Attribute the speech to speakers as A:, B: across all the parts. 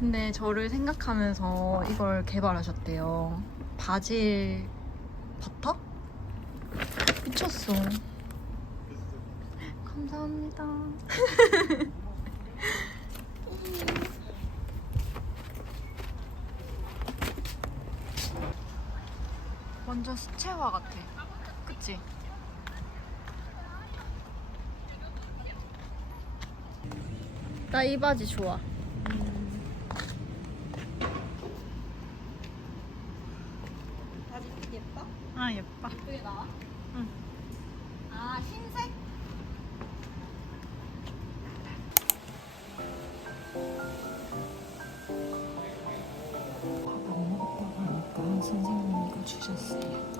A: 근데 저를 생각하면서 이걸 개발하셨대요. 바질 버터? 미쳤어. 감사합니다. 완전 수채화 같아. 그치? 나 이 바지 좋아.
B: 바지 예뻐?
A: 아 예뻐.
B: 예쁘게 나와?
A: 응.
B: 아 흰색?
C: 밥안 먹었다고 하니까 선생님이 이거 주셨어요.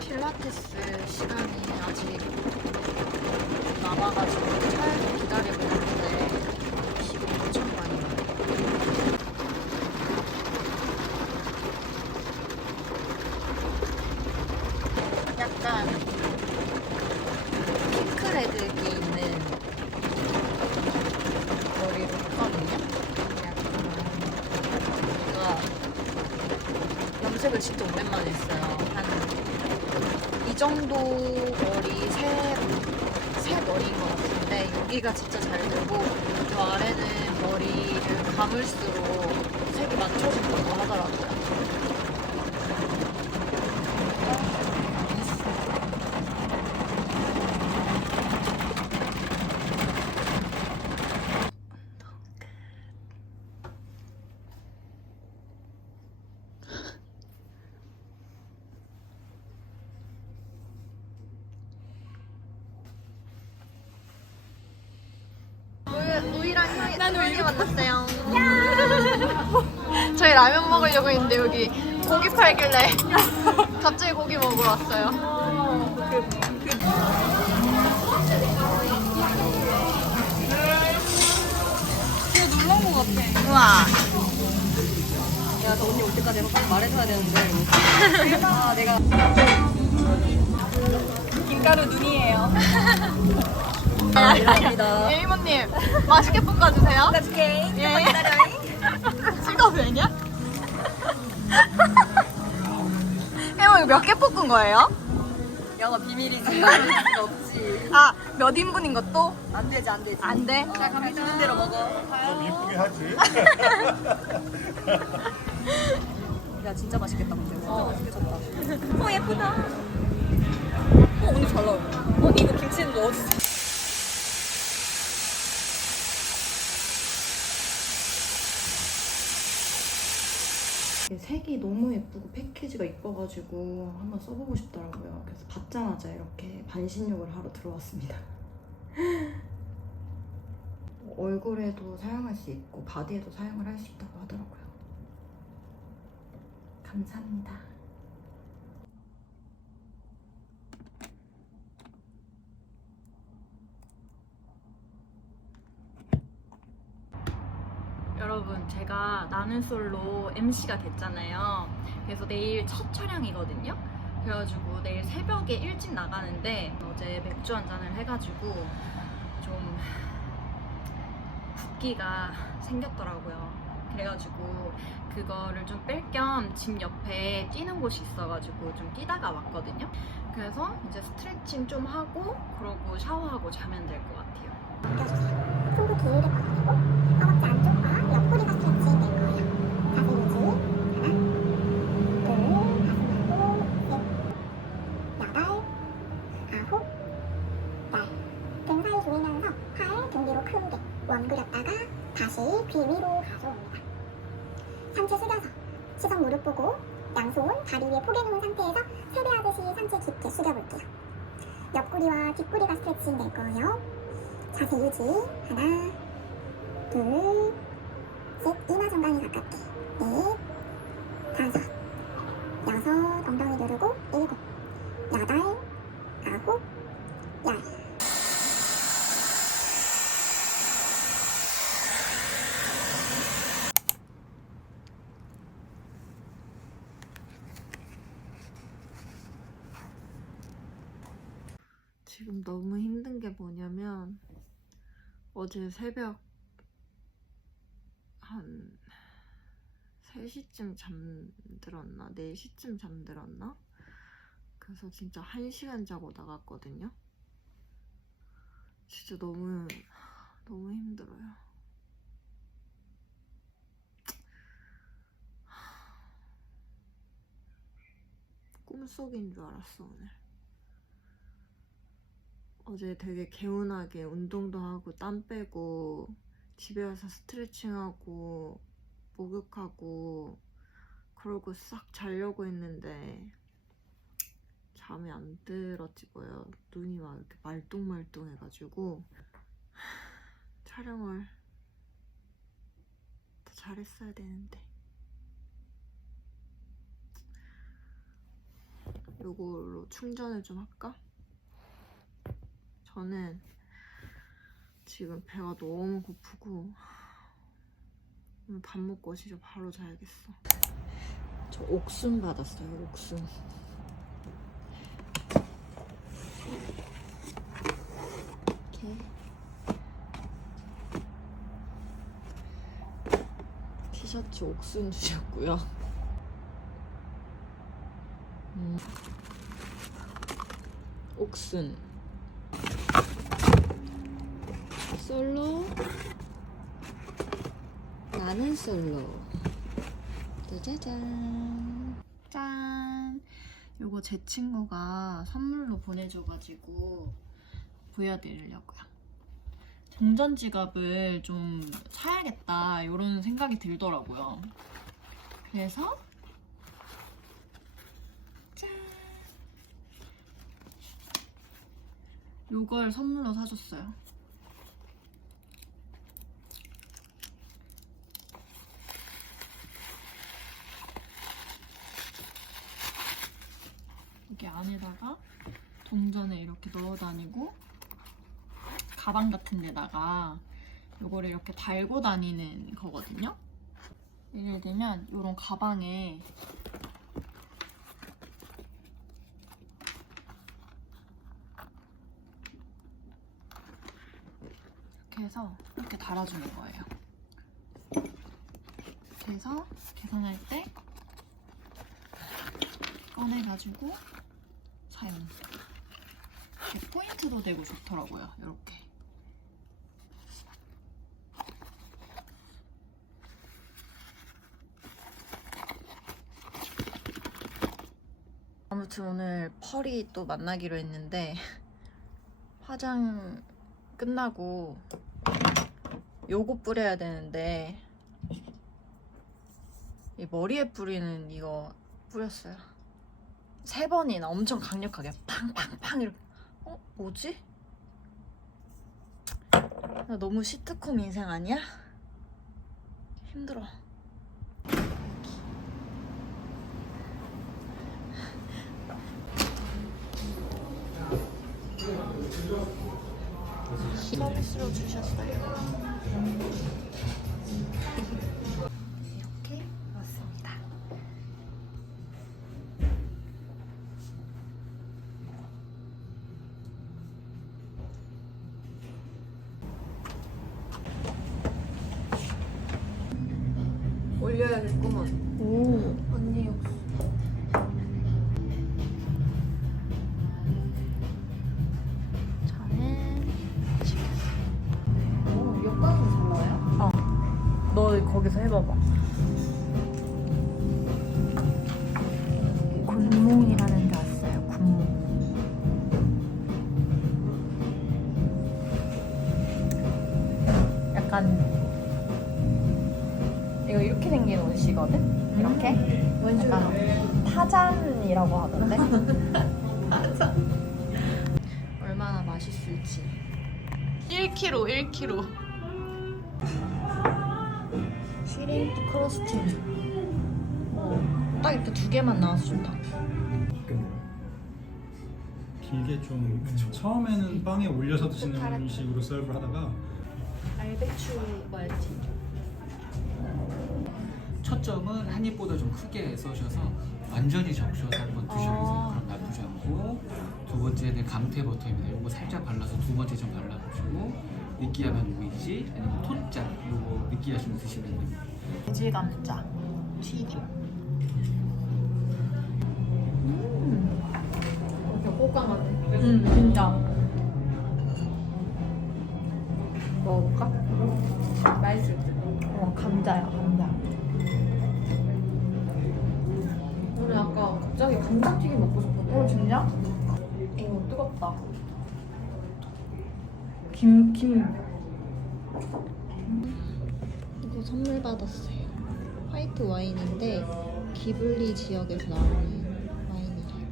A: 필라테스 시간이 아직 남아가지고 차에서 기다리고 있는데 시간 엄청 많이 나요. 약간 핑크레드기 있는 머리로 했거든요. 약간 염색을 진짜 오랜만에 했어요. 한 이 정도 머리 새, 새 머리인 것 같은데 여기가 진짜 잘 되고 저 아래는 머리를 감을수록 색이 맞춰진다고 하더라고요. 우유, 우유 만났어요. 저희 라면 먹으려고 했는데 여기 고기 팔길래 갑자기 고기 먹으러 왔어요.
B: 놀란 것 같아
A: 우와.
B: 야, 저 언니 올 때까지 막 말해줘야 되는데 아, 내가 김가루 눈이에요 감사합니다
A: 예, 이모님 맛있게 볶아주세요.
B: 나줄게
A: 예. 찍어 왜냐? 이모 이거 몇 개 볶은 거예요?
B: 영어 비밀이지 없지
A: 아, 몇 인분인 것도?
B: 안 되지 안 되지
A: 안 돼?
B: 어, 자 주는 대로 먹어
D: 좀 이쁘게 하지.
B: 야 진짜 맛있겠다 근데 진짜
A: 어.
B: 맛있겠다 어 예쁘다 어 언니 잘 나와 어 이거 김치는 너 어디서
C: 색이 너무 예쁘고 패키지가 이뻐가지고 한번 써보고 싶더라고요. 그래서 받자마자 이렇게 반신욕을 하러 들어왔습니다. 얼굴에도 사용할 수 있고 바디에도 사용을 할 수 있다고 하더라고요. 감사합니다.
A: 여러분 제가 나는 솔로 MC가 됐잖아요. 그래서 내일 첫 촬영이거든요. 그래가지고 내일 새벽에 일찍 나가는데 어제 맥주 한 잔을 해가지고 좀 붓기가 생겼더라고요. 그래가지고 그거를 좀 뺄 겸 집 옆에 뛰는 곳이 있어가지고 좀 뛰다가 왔거든요. 그래서 이제 스트레칭 좀 하고 그러고 샤워하고 자면 될 것 같아요.
E: 손도 길게 뻗어주고 허벅지 안쪽과 옆구리가 스트레칭 될 거예요. 자세 유지. 하나, 둘, 가슴 열고, 셋, 여덟, 아홉, 열. 등 사이 조이면서 팔 등 뒤로 크게 원그렸다가 다시 귀 위로 가져옵니다. 상체 숙여서 시선 무릎 보고 양손 다리 위에 포개 놓은 상태에서 세배하듯이 상체 깊게 숙여볼게요. 옆구리와 뒷구리가 스트레칭 될 거예요. 자세 유지. 하나 둘 셋. 이마 정강이 가깝게. 넷 다섯. 여섯 엉덩이 누르고 일곱. 여덟
A: 지금 너무 힘든 게 뭐냐면 어제 새벽 한 3시쯤 잠들었나? 4시쯤 잠들었나? 그래서 진짜 1시간 자고 나갔거든요. 진짜 너무 너무 힘들어요. 꿈속인 줄 알았어 오늘. 어제 되게 개운하게 운동도 하고 땀 빼고 집에 와서 스트레칭하고 목욕하고 그러고 싹 자려고 했는데 잠이 안 들었지 뭐예요. 눈이 막 이렇게 말똥말똥 해가지고 촬영을 더 잘했어야 되는데 요걸로 충전을 좀 할까? 저는 지금 배가 너무 고프고 밥 먹고 진짜 바로 자야겠어. 저 옥순 받았어요, 옥순. 이렇게 티셔츠 옥순 주셨고요. 음. 옥순. 솔로? 나는 솔로. 짜자잔. 짠. 요거 제 친구가 선물로 보내줘가지고 보여드리려고요. 동전 지갑을 좀 사야겠다 이런 생각이 들더라고요. 그래서 짠. 요걸 선물로 사줬어요 이렇게 안에다가 동전을 이렇게 넣어 다니고 가방 같은 데다가 요거를 이렇게 달고 다니는 거거든요. 예를 들면 이런 가방에 이렇게 해서 이렇게 달아주는 거예요. 그래서 계산할 때 꺼내가지고 사용. 포인트도 되고 좋더라고요. 이렇게. 아무튼 오늘 펄이 또 만나기로 했는데 화장 끝나고 요거 뿌려야 되는데 이 머리에 뿌리는 이거 뿌렸어요. 세 번이나 엄청 강력하게 팡팡팡 이렇게 어? 뭐지? 나 너무 시트콤 인생 아니야? 힘들어 서비스로 주셨어요 이렇게 왔습니다 올려야겠구먼. 오. 언니 욕 저는 어? 어. 너 거기서 해봐봐. 군몽이라는 데 왔어요. 군몽. 약간 이거 이렇게 생긴 옷이거든? 이렇게? 약간 파잔이라고 하던데? 얼마나 맛있을지. 1kg 1kg 쉬림프 크로스팅 어, 딱 이렇게 두 개만 나와서 좋다.
D: 길게 좀 처음에는 빵에 올려서 드시는 식으로 서브를 하다가
A: 알배추 말지
F: 첫 점은 한 입보다 좀 크게 써셔서 완전히 적셔서 한번 드셔보세요. 그럼 나쁘지 않고 두 번째는 감태 버터입니다. 요거 살짝 발라서 두 번째 점 발라주시고 느끼하면 오이지 아니면 톤짜 요거 느끼하시면 드시면 됩니다.
A: 돼지 감자 튀김. 음, 진짜. 먹어볼까? 맛있을 듯. 어, 감자야, 감자. 오늘 아까 갑자기 감자튀김 먹고 싶었는데. 어, 진짜? 어, 뜨겁다. 김, 김.
G: 이거 선물 받았어요. 화이트 와인인데 기블리 지역에서 나오는 와인이래요.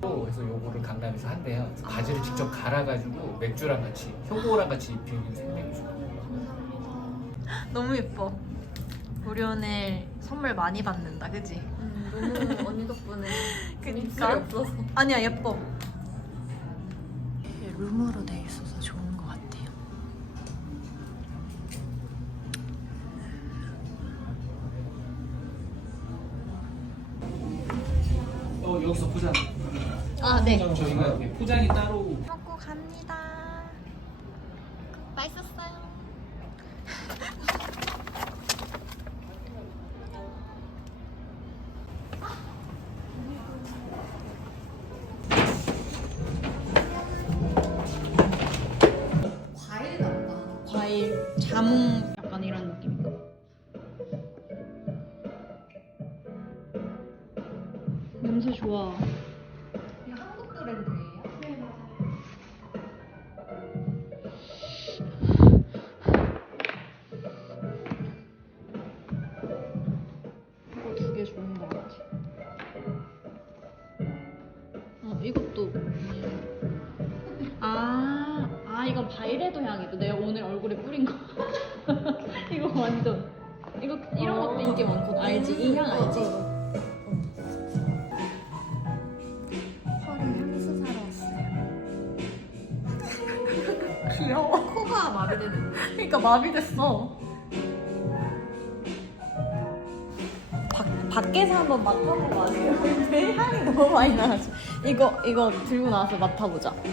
F: 그래서 요거를 강남에서 한대요. 그래서 바지를 직접 갈아가지고 맥주랑 같이 효고랑 같이 입히는 생맥주.
A: 너무 예뻐. 우리 오늘 선물 많이 받는다, 그지?
B: 너무 언니 덕분에
A: 그니까.
B: 없어서.
A: 아니야, 예뻐. 룸으로 돼 있어서 좋은 것 같아요.
F: 어 여기서 포장.
G: 아, 네.
F: 저희가 여기 포장이 따로
A: 먹고 갑니다. 맛있었어요.
G: 과일 자몽
A: 귀여워. 코가 마비되는 거. 그러니까 마비됐어. 밖, 밖에서 한번 맡아보고 와세요. 내 향이 너무 많이 나가지고. 이거, 이거 들고 나와서 맡아보자.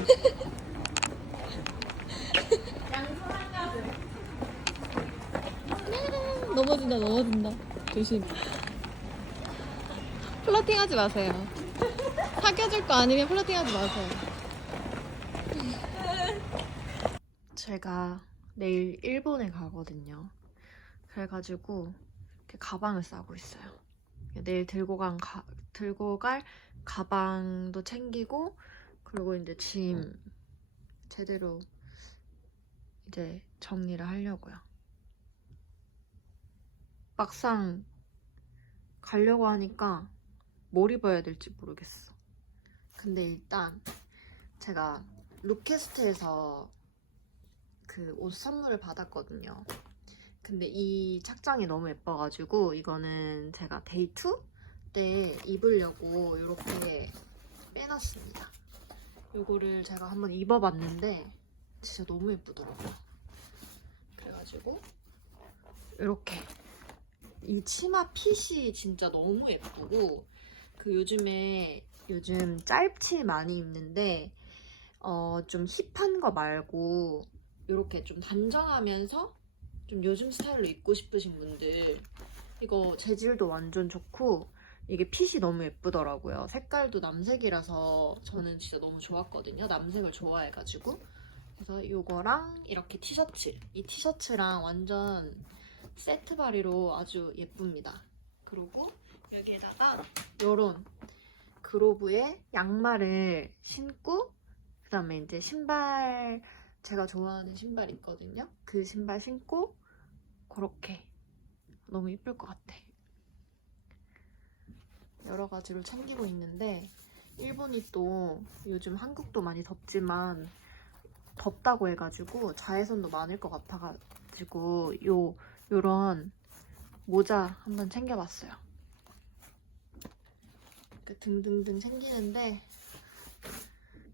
G: 넘어진다, 넘어진다. 조심. 플러팅 하지 마세요. 사귀어줄 거 아니면 플러팅 하지 마세요.
A: 제가 내일 일본에 가거든요. 그래가지고 이렇게 가방을 싸고 있어요. 내일 들고 간 가, 들고 갈 가방도 챙기고 그리고 이제 짐 제대로 이제 정리를 하려고요. 막상 가려고 하니까 뭘 입어야 될지 모르겠어. 근데 일단 제가 루캐스트에서 그 옷 선물을 받았거든요. 근데 이 착장이 너무 예뻐가지고 이거는 제가 데이 2때 입으려고 이렇게 빼놨습니다. 이거를 제가 한번 입어봤는데 진짜 너무 예쁘더라고요. 그래가지고 이렇게 이 치마 핏이 진짜 너무 예쁘고 그 요즘에 요즘 짧지 많이 입는데 어 좀 힙한 거 말고 이렇게 좀 단정하면서 좀 요즘 스타일로 입고 싶으신 분들 이거 재질도 완전 좋고 이게 핏이 너무 예쁘더라고요. 색깔도 남색이라서 저는 진짜 너무 좋았거든요. 남색을 좋아해가지고 그래서 이거랑 이렇게 티셔츠 이 티셔츠랑 완전 세트 바리로 아주 예쁩니다. 그리고 여기에다가 이런 그로브에 양말을 신고 그다음에 이제 신발 제가 좋아하는 신발 있거든요. 그 신발 신고 그렇게 너무 이쁠 것 같아. 여러 가지로 챙기고 있는데 일본이 또 요즘 한국도 많이 덥지만 덥다고 해가지고 자외선도 많을 것 같아가지고 요 요런 모자 한번 챙겨봤어요. 등등등 챙기는데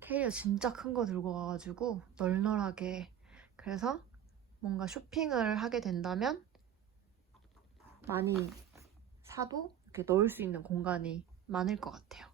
A: 캐리어 진짜 큰 거 들고 와가지고 널널하게 그래서 뭔가 쇼핑을 하게 된다면 많이 사도 이렇게 넣을 수 있는 공간이 많을 것 같아요.